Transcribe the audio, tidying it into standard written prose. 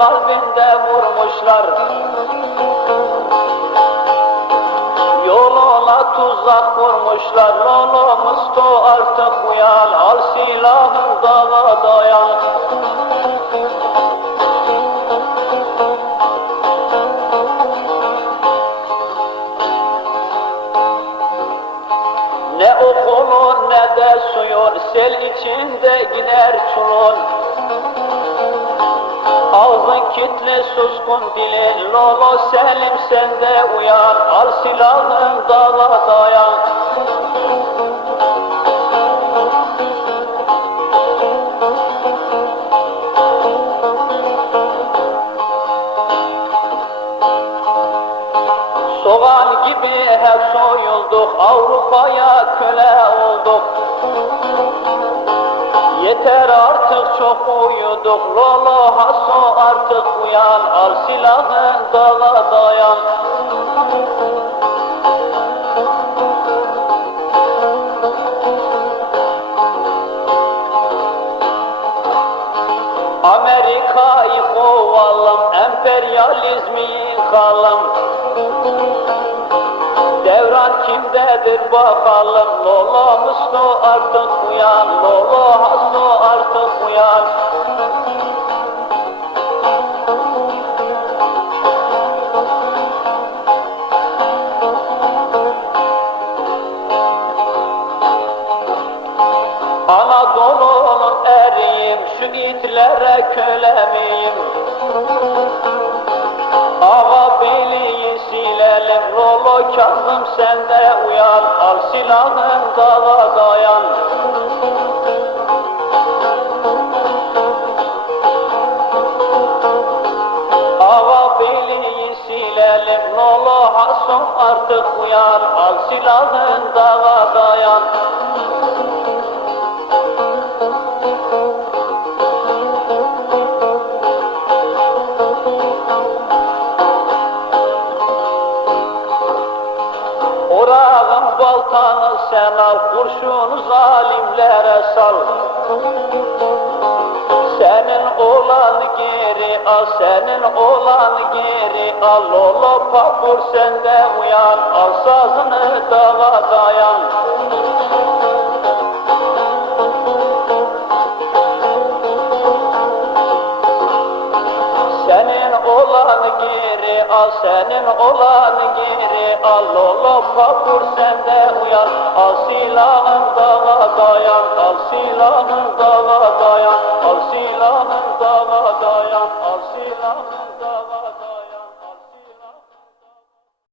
kalbinde vurmuşlar. Yoluna tuzak vurmuşlar. Lolo Musto artık uyan, al silahın dağa dayan. Ne okulun ne de suyun, sel içinde gider çulun. Ağzın kitli suskun dilin, Lolo Selim sen de uyan, al silahın dağa dayan. Soğan gibi hep soyulduk, Avrupa'ya köle olduk. Yeter artık çok uyuduk, Lolo Haso artık uyan, al silahın dağa dayan. Amerika'yı kovalım, emperyalizmi yıkalım. Devran kimdedir bakalım, Lolo Musto artık uyan, Lolo Haso artık uyan. Anadolu'nun eriyim, şu itlere köle miyim? Ağa beyliği silelim, Lolo Kazım sen de uyan, al silahın dağa dayan. Ağa beyliği silelim, Lolo Hasan artık uyan, al silahın dağa dayan. Orağın baltanı sen al, kurşunu zalimlere sal. Senin oğlan geri al, senin oğlan geri al. Lolo Papur sen de uyan, al sazını dağa dayan. Senin oğlan geri al, senin oğlan geri al. Lolo Papur sen de uyan, al silahın dağa dayan, al silahın dağa dayan.